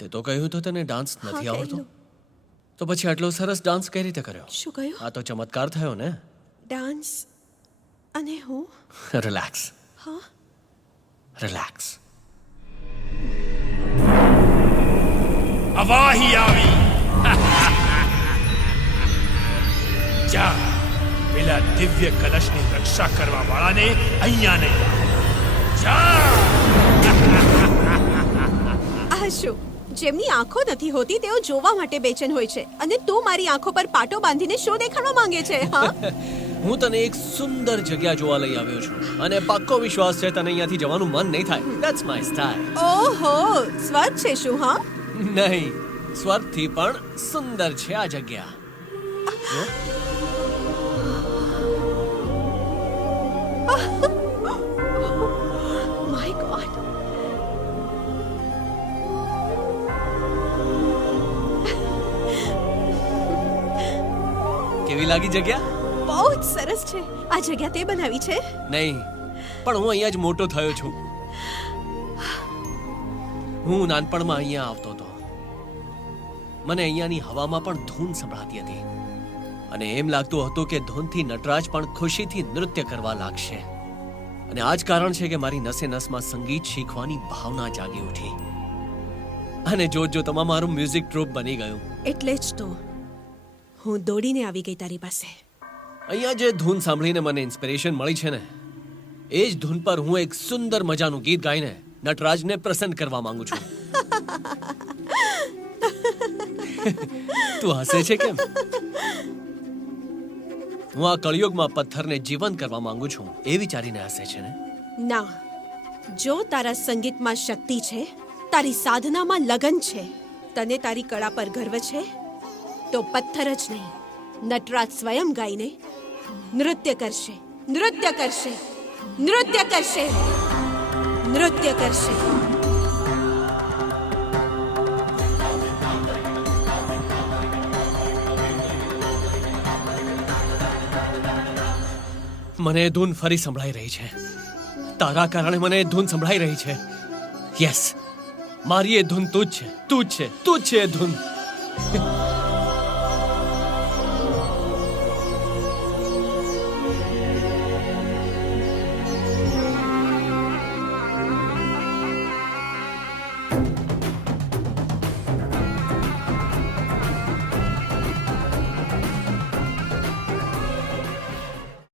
તે તો કહ્યું તો તને ડાન્સ હા, નથી આવડતો કહેલું. તો પછી આટલો સરસ ડાન્સ કઈ રીતે કર્યો શું કહ્યું? આ તો ચમત્કાર થયો ને ડાન્સ અને હું રિલેક્સ હા રિલેક્સ અવાહી આવી જા પેલા દિવ્ય કલશની રક્ષા કરવા વાળાને અહીંયા નહીં લાવ. જા આ શું જેમની આંખો નથી હોતી તેઓ જોવા માટે બેચેન હોય છે અને તું મારી આંખો પર પાટો બાંધીને શું દેખાડવા માંગે છે હા હું તને એક સુંદર જગ્યા જોવા લઈ આવ્યો છું અને પાક્કો વિશ્વાસ છે તને અહીંયાથી જવાનું મન નહીં થાય ધેટ્સ માય સ્ટાઇલ ઓહો સ્વર્ગ છે શું હા નહીં સ્વર્ગથી પણ સુંદર છે આ જગ્યા જો. માય ગોડ કેવી લાગી જગ્યા બહુ જ સરસ છે આ જગ્યા તે બનાવી છે નહીં પણ હું અહીંયા જ મોટો થયો છું હું નાનપણમાં અહીંયા આવતો હતો મને અહીંયાની હવામાં પણ ધૂન સંભળાતી હતી અને એમ લાગતું હતું કે ધૂનથી નટરાજ પણ ખુશીથી નૃત્ય કરવા લાગશે અને આ જ કારણ છે કે મારી નસે નસમાં સંગીત શીખવાની ભાવના જાગી ઉઠી અને જોત જોતામાં મારું મ્યુઝિક ટ્રુપ બની ગયું એટલે જ તો હું દોડીને આવી ગઈ તારી પાસે અહીંયા જે ધૂન સાંભળીને મને ઇન્સ્પિરેશન મળી છે ને એ જ ધૂન પર હું એક સુંદર મજાનું ગીત ગાઈને નટરાજને પ્રસન્ન કરવા માંગુ છું તું હસે છે કેમ હું આ કળિયુગમાં પથ્થરને જીવંત કરવા માંગુ છું એ વિચારીને હસે છે ને ના જો તારા સંગીતમાં શક્તિ છે તારી સાધનામાં લગન છે તને તારી કળા પર ગર્વ છે તો પથ્થર જ નહીં નટરાજ સ્વયં ગાઈને નૃત્ય કરશે નૃત્ય કરશે નૃત્ય કરશે નૃત્ય કરશે મને એ ધૂન ફરી સંભળાઈ રહી છે તારા કારણે મને એ ધૂન સંભળાઈ રહી છે યસ મારી એ ધૂન તું જ છે તું જ છે તું જ છે એ ધૂન